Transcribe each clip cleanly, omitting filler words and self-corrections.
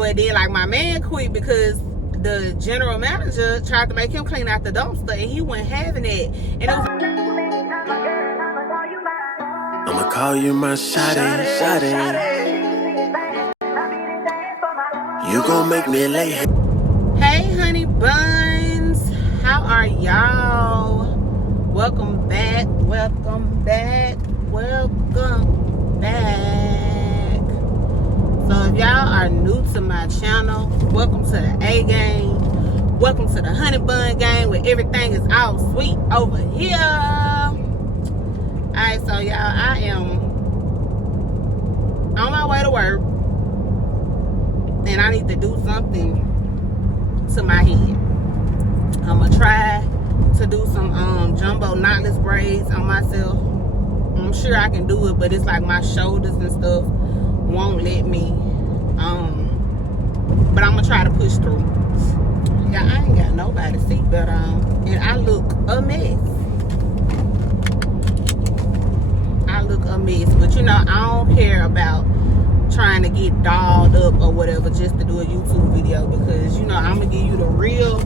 But then like my man quit because the general manager tried to make him clean out the dumpster, and he wasn't having it. And it was. I'ma call you my shawty. You gon' make me lay. Hey, honey buns, how are y'all? Welcome back. So if y'all are new to my channel, welcome to the A Gang. Welcome to the Honey Bun Gang, where everything is all sweet over here. Alright, so y'all, I am on my way to work, and I need to do something to my head. I'm gonna try to do some jumbo knotless braids on myself. I'm sure I can do it, but it's like my shoulders and stuff won't let me. But I'm gonna try to push through. Yeah, I ain't got nobody's seatbelt on, and I look a mess. But you know, I don't care about trying to get dolled up or whatever just to do a YouTube video, because you know I'm gonna give you the real,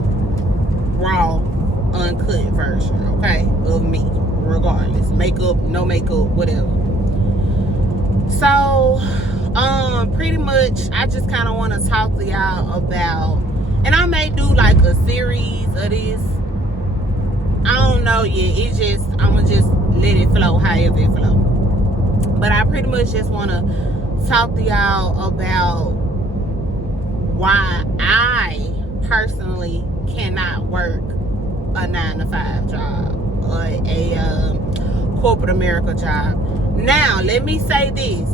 raw, uncut version, okay, of me, regardless, makeup, no makeup, whatever. So pretty much I just kind of want to talk to y'all about, and I may do like a series of this, I don't know yet. It's just, I'm gonna just let it flow however it flow. But I pretty much just want to talk to y'all about why I personally cannot work a 9-to-5 job or a corporate America job. Now, let me say this.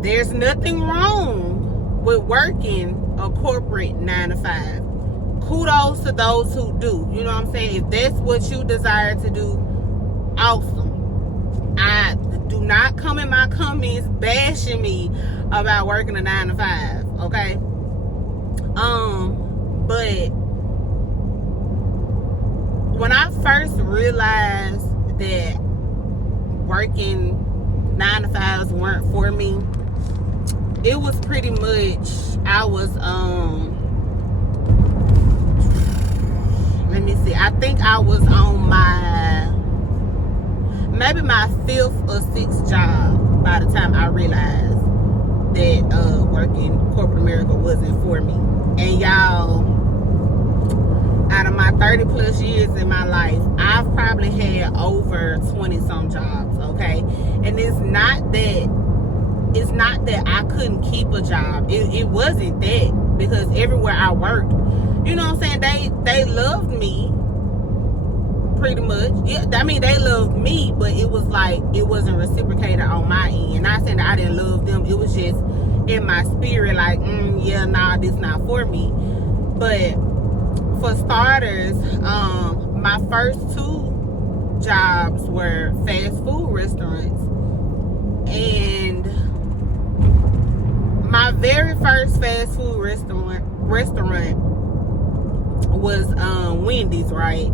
There's nothing wrong with working a corporate 9-to-5. Kudos to those who do. You know what I'm saying? If that's what you desire to do, awesome. I do not come in my comments bashing me about working a 9-to-5, okay? But when I first realized that working 9-to-5s weren't for me, it was pretty much, I was, let me see, I think I was on maybe my 5th or 6th job by the time I realized that working corporate America wasn't for me. And y'all, out of my 30 plus years in my life, I've probably had over 20 some jobs, okay? And it's not that I couldn't keep a job. It wasn't that, because everywhere I worked, you know what I'm saying, they loved me pretty much. Yeah, I mean, they loved me, but it was like it wasn't reciprocated on my end. Not saying that I didn't love them, it was just in my spirit, like, yeah, nah, this not for me. But for starters, my first 2 jobs were fast food restaurants, and my very first fast food restaurant was Wendy's, right?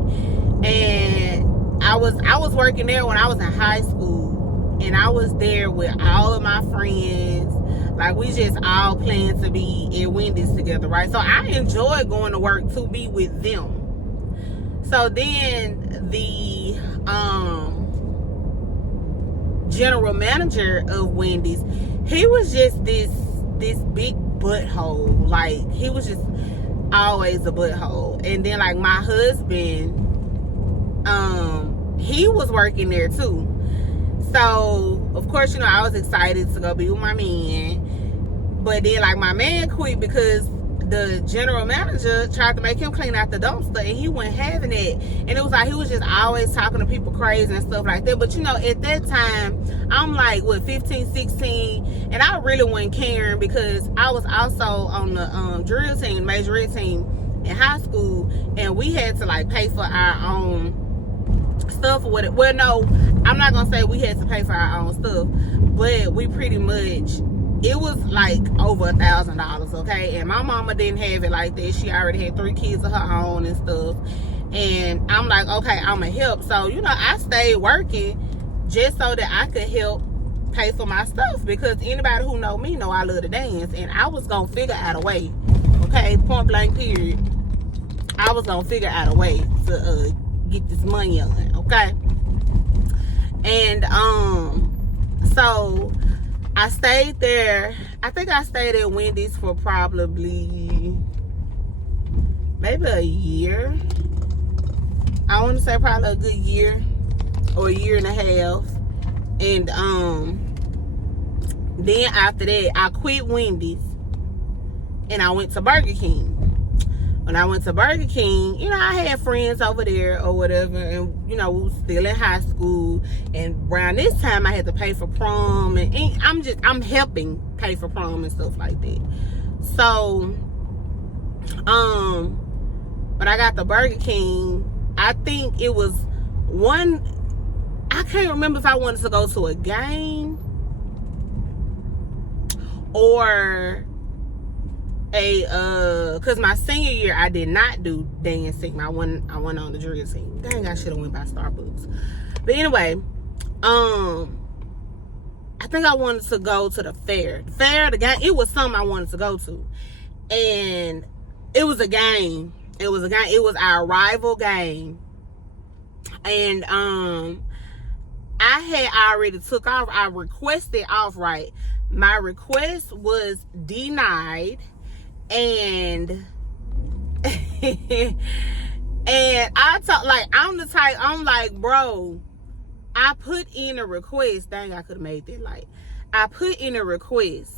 And I was working there when I was in high school, and I was there with all of my friends. Like, we just all planned to be at Wendy's together, right? So I enjoyed going to work to be with them. So then the general manager of Wendy's, he was just this big butthole. Like, he was just always a butthole. And then like my husband, he was working there too. So of course, you know, I was excited to go be with my man. But then like my man quit because the general manager tried to make him clean out the dumpster, and he wasn't having it. And it was like he was just always talking to people crazy and stuff like that. But you know, at that time, I'm like, what, 15, 16, and I really wasn't caring, because I was also on the drill team, majorette team in high school, and we had to like pay for our own stuff or whatever. Well, no, I'm not gonna say we had to pay for our own stuff, but we pretty much, it was like over $1,000, okay? And my mama didn't have it like that. She already had 3 kids of her own and stuff. And I'm like, okay, I'm gonna help. So, you know, I stayed working just so that I could help pay for my stuff, because anybody who know me know I love to dance, and I was gonna figure out a way. Okay, point blank period. I was gonna figure out a way to get this money on. Okay, and so I stayed there. I think I stayed at Wendy's for probably maybe a year. I want to say probably a good year or a year and a half. And then after that, I quit Wendy's and I went to Burger King. When I went to Burger King, you know, I had friends over there or whatever, and you know, we was still in high school, and around this time I had to pay for prom, and I'm helping pay for prom and stuff like that. So when I got to Burger King, I think it was I can't remember if I wanted to go to a game or because my senior year I did not do dancing. I went on the drill team. Dang, I should have went by Starbucks. But anyway, I think I wanted to go to the fair. The game, it was something I wanted to go to. And it was a game. It was our rival game. And I had already took off. I requested off right. My request was denied. And and I talk like I'm the type, I'm like, bro, I put in a request. Dang, I could have made that light. I put in a request.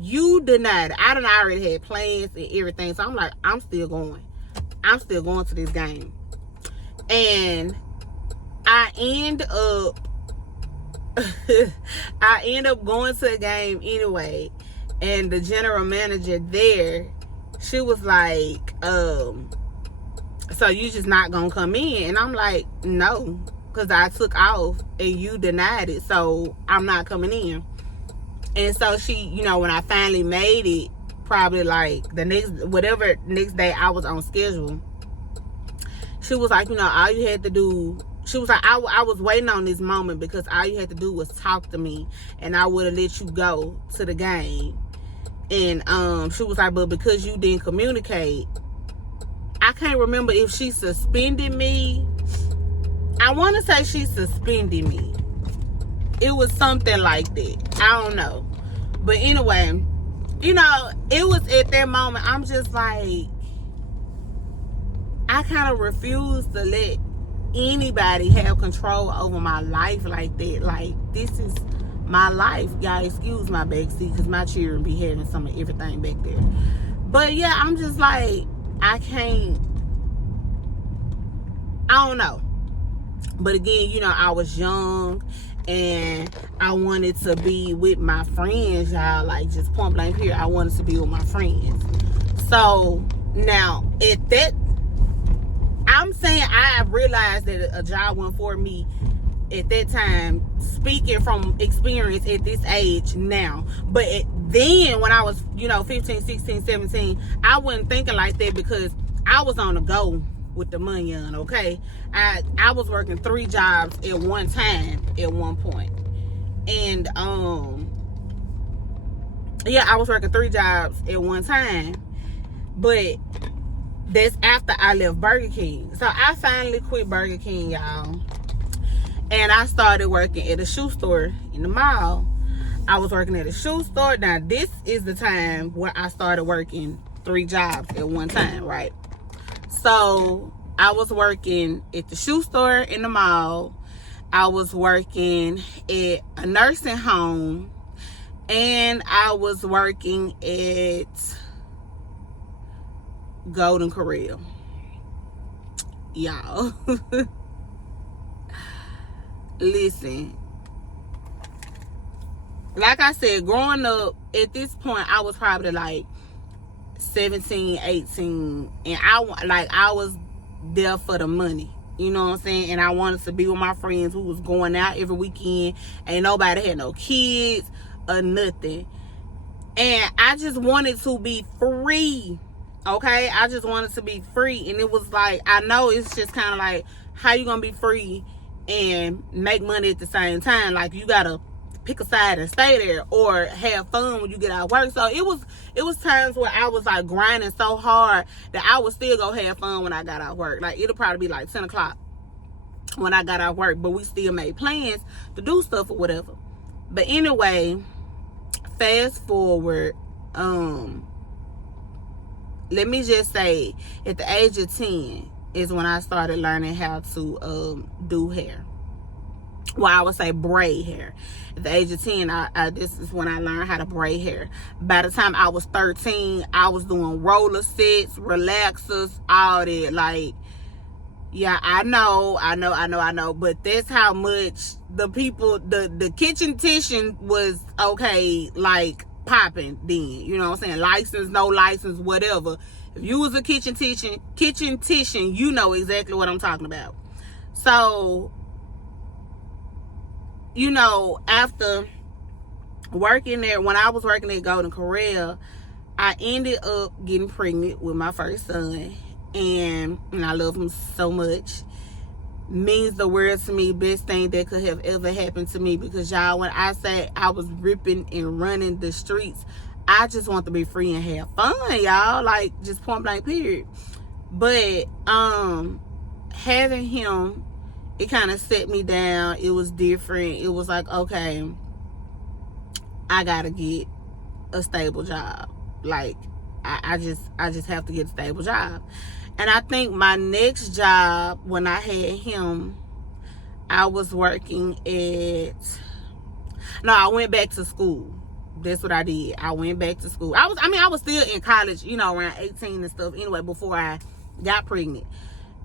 You denied it. I done already had plans and everything. So I'm like, I'm still going to this game. And I end up going to a game anyway. And the general manager there, she was like, so you just not gonna come in? And I'm like, no, because I took off and you denied it, so I'm not coming in. And so she, you know, when I finally made it, probably like the next day I was on schedule, she was like, you know, all you had to do, she was like, I was waiting on this moment, because all you had to do was talk to me and I would have let you go to the game. And she was like, but because you didn't communicate, I can't remember if she suspended me. I want to say she suspended me. It was something like that. I don't know. But anyway, you know, it was at that moment, I'm just like, I kind of refuse to let anybody have control over my life like that. Like, this is my life. Y'all excuse my backseat, because my children be having some of everything back there. But yeah, I'm just like, I don't know. But again, you know, I was young and I wanted to be with my friends, y'all. Like, just point blank here, I wanted to be with my friends. So now at that, I'm saying I realized that a job wasn't for me at that time, speaking from experience at this age now. But then when I was, you know, 15, 16, 17, I wasn't thinking like that, because I was on the go with the money on, okay? I was working 3 jobs at one time at one point. And yeah, I was working 3 jobs at one time. But that's after I left Burger King. So I finally quit Burger King, y'all. And I started working at a shoe store in the mall. I was working at a shoe store. Now, this is the time where I started working 3 jobs at one time, right? So I was working at the shoe store in the mall. I was working at a nursing home. And I was working at Golden Corral. Y'all. Listen, like I said, growing up, at this point, I was probably like 17, 18, and I was there for the money. You know what I'm saying? And I wanted to be with my friends who was going out every weekend. Ain't nobody had no kids or nothing. And I just wanted to be free. Okay? I just wanted to be free. And it was like, I know it's just kind of like, how you gonna be free and make money at the same time. Like, you gotta pick a side and stay there, or have fun when you get out of work. So it was times where I was like grinding so hard that I would still go have fun when I got out of work. Like, it'll probably be like 10 o'clock when I got out of work, but we still made plans to do stuff or whatever. But anyway, fast forward, let me just say, at the age of 10 is when I started learning how to do hair. Well, I would say braid hair. At the age of 10, this is when I learned how to braid hair. By the time I was 13, I was doing roller sets, relaxers, all that. Like, yeah, I know. But that's how much the people, the kitchen titian was okay, like, popping then. You know what I'm saying? License, no license, whatever. If you was a kitchen titian, you know exactly what I'm talking about. So, you know, after working there, when I was working at Golden Corral, I ended up getting pregnant with my first son. And I love him so much. Means the world to me. Best thing that could have ever happened to me. Because, y'all, when I say I was ripping and running the streets, I just want to be free and have fun, y'all. Like, just point blank period. But having him, it kind of set me down. It was different. It was like, okay, I gotta get a stable job. Like, I just have to get a stable job. And I think my next job, when I had him, I was working I went back to school. That's what I did. I went back to school. I was still in college, you know, around 18 and stuff anyway, before I got pregnant.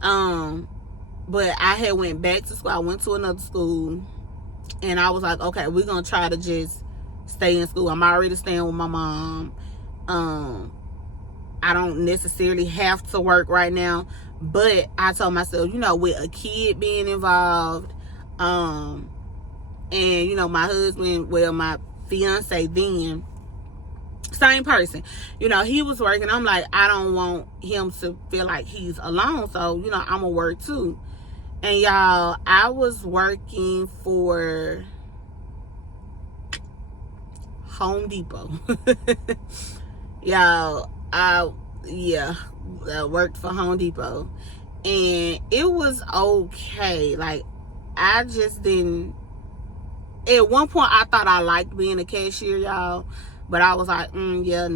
But I had went back to school. I went to another school, and I was like, okay, we're going to try to just stay in school. I'm already staying with my mom. I don't necessarily have to work right now, but I told myself, you know, with a kid being involved, and, you know, my husband, well, my fiance then, same person, you know, he was working. I'm like, I don't want him to feel like he's alone, so, you know, I'm gonna work too. And y'all, I was working for Home Depot. Y'all, I worked for Home Depot, and it was okay. Like, I just didn't. At one point, I thought I liked being a cashier, y'all, but I was like, I don't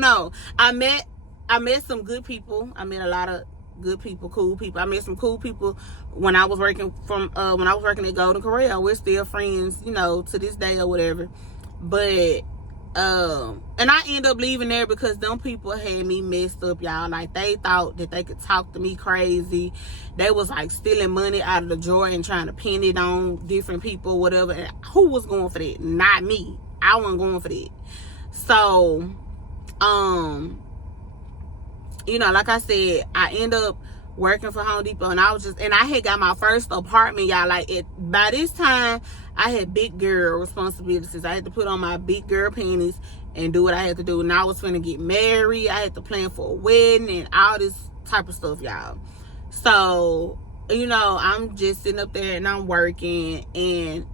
know. I met some good people. I met a lot of good people, cool people. I met some cool people when I was working at Golden Corral. We're still friends, you know, to this day or whatever. But and I ended up leaving there because them people had me messed up, y'all. Like, they thought that they could talk to me crazy. They was like stealing money out of the drawer and trying to pin it on different people, whatever. And who was going for that? Not me. I wasn't going for that. So, you know, like I said, I ended up working for Home Depot, and I had got my first apartment, y'all. Like, by this time, I had big girl responsibilities. I had to put on my big girl panties and do what I had to do. And I was finna get married. I had to plan for a wedding and all this type of stuff, y'all. So, you know, I'm just sitting up there and I'm working, and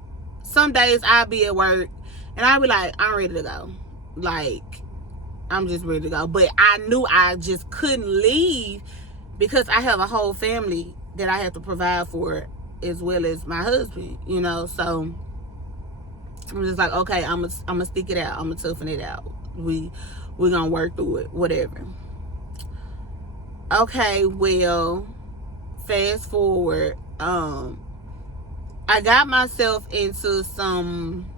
some days I'll be at work and I'll be like, I'm ready to go. Like, I'm just ready to go. But I knew I just couldn't leave because I have a whole family that I have to provide for, as well as my husband, you know. So I'm just like, okay, I'm gonna stick it out. I'm gonna toughen it out. We're gonna work through it, whatever. Okay, well, fast forward. I got myself into some,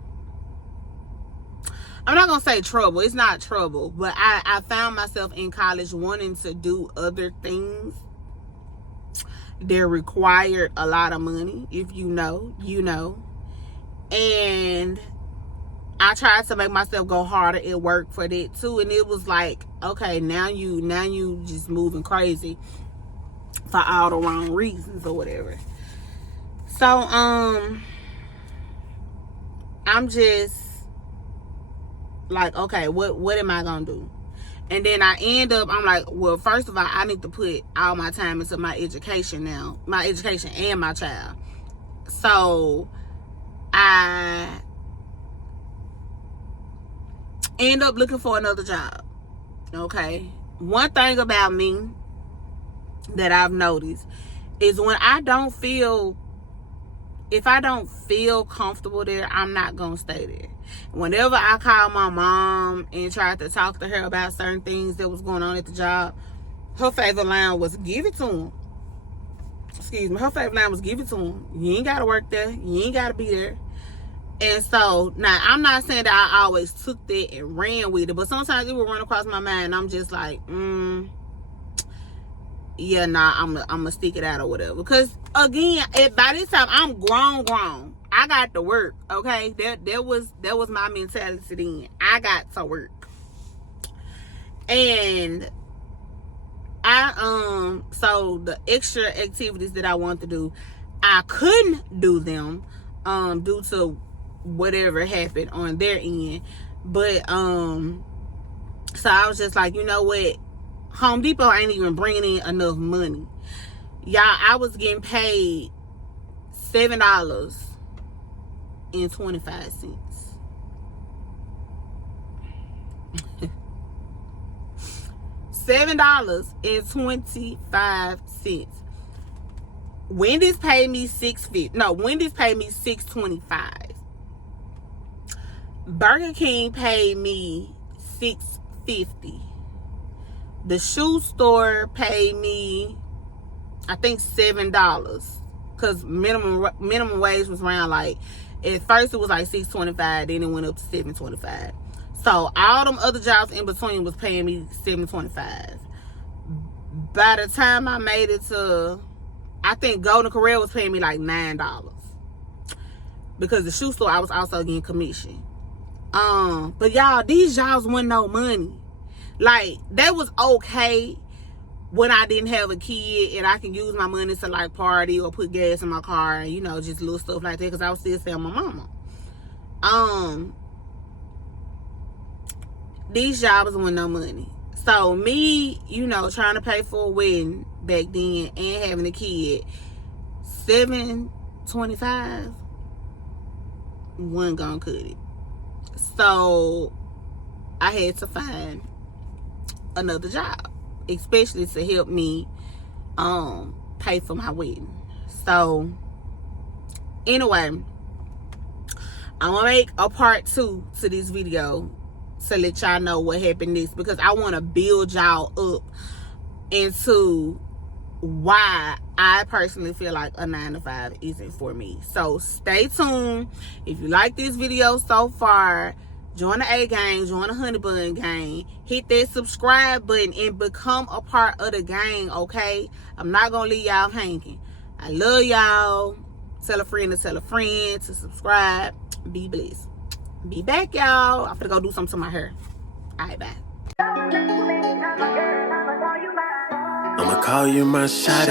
I'm not gonna say trouble. It's not trouble, but I found myself in college wanting to do other things that required a lot of money. If you know, you know. And I tried to make myself go harder at work for that too. And it was like, okay, now you just moving crazy for all the wrong reasons or whatever. So I'm just like, okay, what am I gonna do? And then I end up, I'm like, well, first of all, I need to put all my time into my education now. My education and my child. So I end up looking for another job. Okay. One thing about me that I've noticed is when if I don't feel comfortable there, I'm not going to stay there. Whenever I called my mom and tried to talk to her about certain things that was going on at the job, her favorite line was, give it to him. Excuse me. Her favorite line was, give it to him. You ain't got to work there. You ain't got to be there. And so, now, I'm not saying that I always took that and ran with it, but sometimes it would run across my mind, and I'm just like, yeah, nah, I'm gonna stick it out or whatever. Because, again, by this time, I'm grown. I got to work, okay? That was my mentality then. I got to work. And so the extra activities that I want to do, I couldn't do them due to whatever happened on their end. But so I was just like, you know what, Home Depot ain't even bringing in enough money, y'all. I was getting paid $7.25. $7.25. Wendy's paid me $6.25. Burger King paid me $6.50. The shoe store paid me, I think, $7, because minimum wage was around, like, at first it was like $6.25, then it went up to $7.25. So all them other jobs in between was paying me $7.25. By the time I made it to, I think Golden Corral was paying me like $9, because the shoe store I was also getting commission. But y'all, these jobs wasn't no money. Like, that was okay when I didn't have a kid and I can use my money to, like, party or put gas in my car and, you know, just little stuff like that, because I was still staying with my mama. These jobs wasn't no money. So me, you know, trying to pay for a wedding back then and having a kid, $7.25 wasn't gonna cut it. So I had to find another job, especially to help me pay for my wedding. So anyway, I'm gonna make a part 2 to this video to let y'all know what happened next, because I want to build y'all up into why I personally feel like a 9-to-5 isn't for me. So stay tuned. If you like this video so far, join the A gang, join the Honey Bun gang, hit that subscribe button and become a part of the gang, okay? I'm not gonna leave y'all hanging. I love y'all. Tell a friend to tell a friend to subscribe. Be blessed. Be back, y'all. I'm finna go do something to my hair. Alright, bye. I'ma call you my shawty.